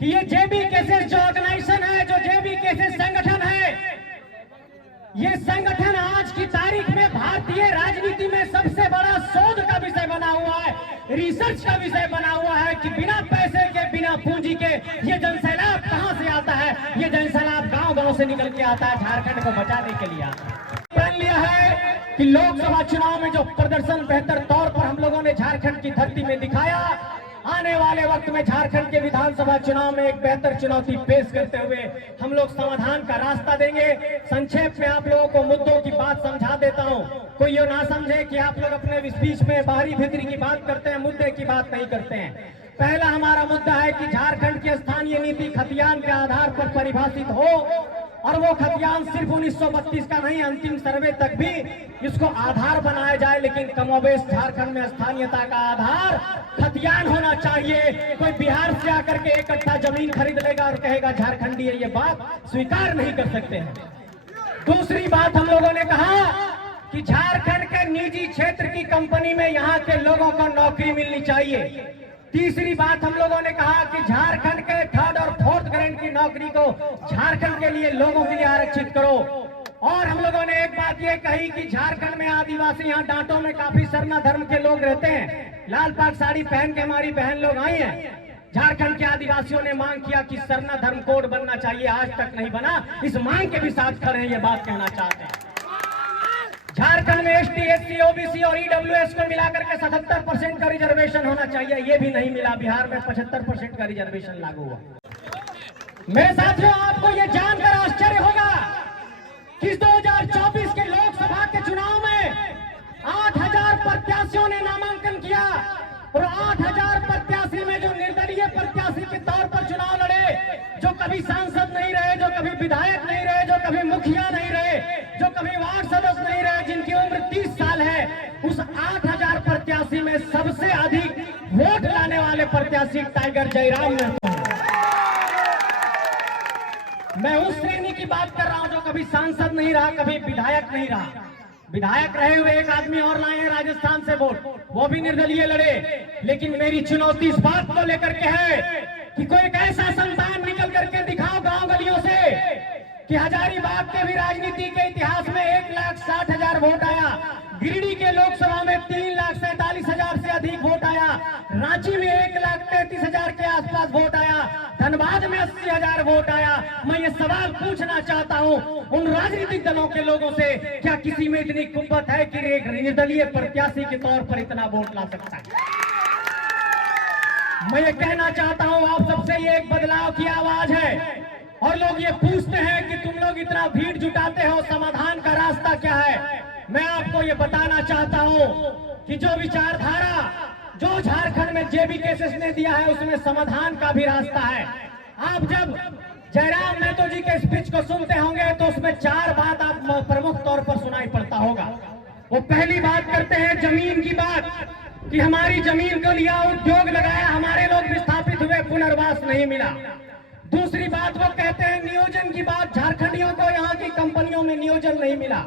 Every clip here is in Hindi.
कि ये जेबी केसेस जो ऑर्गेनाइजेशन है, जो जेबी केसेस संगठन है, ये संगठन आज की तारीख में भारतीय राजनीति में सबसे बड़ा शोध का विषय बना हुआ है, रिसर्च का विषय बना हुआ है कि बिना पैसे के, बिना पूंजी के ये जनसैलाब कहां से आता है। ये जनसैलाब गांव-गांव से निकल के आता है, झारखंड को बचाने के लिए आता है। प्रण लिया है कि लोकसभा चुनाव में जो प्रदर्शन बेहतर तौर पर हम लोगों ने झारखंड की धरती में दिखाया, आने वाले वक्त में झारखंड के विधानसभा चुनाव में एक बेहतर चुनौती पेश करते हुए हम लोग समाधान का रास्ता देंगे। संक्षेप में आप लोगों को मुद्दों की बात समझा देता हूं, कोई ये ना समझे कि आप लोग अपने स्पीच में बाहरी भीतरी की बात करते हैं, मुद्दे की बात नहीं करते हैं। पहला हमारा मुद्दा है कि झारखंड की स्थानीय नीति खतियान के आधार पर परिभाषित हो, और वो खतियान सिर्फ 1932 का नहीं, अंतिम सर्वे तक भी इसको आधार बनाया जाए। लेकिन कमोबेश झारखंड में स्थानीयता का आधार खतियान होना चाहिए। कोई बिहार से आकर के एक कट्ठा जमीन खरीद लेगा और कहेगा झारखंडी है, ये बात स्वीकार नहीं कर सकते हैं। दूसरी बात हम लोगों ने कहा कि झारखंड के निजी क्षेत्र की कंपनी में यहाँ के लोगों को नौकरी मिलनी चाहिए। तीसरी बात हम लोगों ने कहा कि झारखंड के थर्ड और फोर्थ ग्रेड की नौकरी को झारखंड के लिए लोगों के लिए आरक्षित करो। और हम लोगों ने एक बात ये कही कि झारखंड में आदिवासी, यहाँ डांटों में काफी सरना धर्म के लोग रहते हैं, लाल पाग साड़ी पहन के हमारी बहन लोग आई हैं। झारखंड के आदिवासियों ने मांग किया कि सरना धर्म कोड बनना चाहिए, आज तक नहीं बना। इस मांग के भी साथ खड़े हैं, ये बात कहना चाहते हैं। झारखंड में एसटी, एससी, ओबीसी और ईडब्ल्यूएस को मिलाकर के 77% का रिजर्वेशन होना चाहिए, ये भी नहीं मिला। बिहार में 75% का रिजर्वेशन लागू हुआ। मेरे साथियों, आपको ये जानकर आश्चर्य होगा कि 2024 के लोकसभा के चुनाव में 8000 प्रत्याशियों ने नामांकन किया, और 8000 प्रत्याशी में जो निर्दलीय प्रत्याशी के तौर पर चुनाव लड़े, जो कभी सांसद नहीं रहे, जो कभी विधायक नहीं रहे, जो कभी मुखिया नहीं रहे, जो कभी वार्ड सदस्य नहीं रहे, जिनकी उम्र 30 साल है, उस 8000 प्रत्याशी में सबसे अधिक वोट लाने वाले प्रत्याशी टाइगर जयराम महतो हैं। मैं उस श्रेणी की बात कर रहा हूं जो कभी सांसद नहीं रहा, कभी विधायक नहीं रहा। विधायक रहे हुए एक आदमी और लाए हैं राजस्थान से वोट, वो भी निर्दलीय लड़े। लेकिन मेरी चुनौती इस बात को लेकर के है कि कोई एक ऐसा संतान निकल करके दिखाओ गांव गलियों से कि हजारीबाग के भी राजनीति के इतिहास में 1,60,000 वोट आया, गिरिडीह के लोकसभा में 3,47,000 से अधिक वोट आया, रांची में 1,33,000 के आसपास वोट आया, धनबाद में 80,000 वोट आया। मैं ये सवाल पूछना चाहता हूं उन राजनीतिक दलों के लोगों से, क्या किसी में इतनी कुव्वत है कि एक निर्दलीय प्रत्याशी के तौर पर इतना वोट ला सकता है? मैं ये कहना चाहता हूं आप सबसे, ये एक बदलाव की आवाज है। और लोग ये पूछते हैं कि तुम लोग इतना भीड़ जुटाते हो, समाधान का रास्ता क्या है? मैं आपको ये बताना चाहता हूं कि जो विचारधारा जो झारखंड में जेबी केसेस ने दिया है, उसमें समाधान का भी रास्ता है। आप जब जयराम महतो जी के स्पीच को सुनते होंगे तो उसमें 4 बात आप प्रमुख तौर पर सुनाई पड़ता होगा। वो पहली बात करते हैं जमीन की बात, कि हमारी जमीन को लिया, उद्योग लगाया, हमारे लोग विस्थापित हुए, पुनर्वास नहीं मिला। दूसरी बात वो कहते हैं नियोजन की बात, झारखंडियों को यहाँ की कंपनियों में नियोजन नहीं मिला।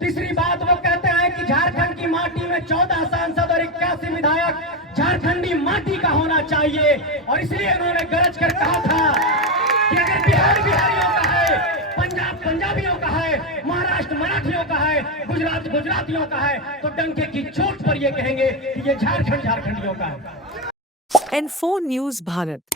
तीसरी बात वो कहते हैं कि झारखंड की माटी में 14 सांसद और 81 विधायक झारखंडी माटी का होना चाहिए, और इसलिए उन्होंने गरज कर कहा था कि अगर बिहार बिहारियों का है, पंजाब पंजाबियों का है, महाराष्ट्र मराठियों का है, गुजरात गुजरातियों का है, तो डंके की चोट पर ये कहेंगे कि ये झारखंड झारखंडियों का है। N4 news Bharat.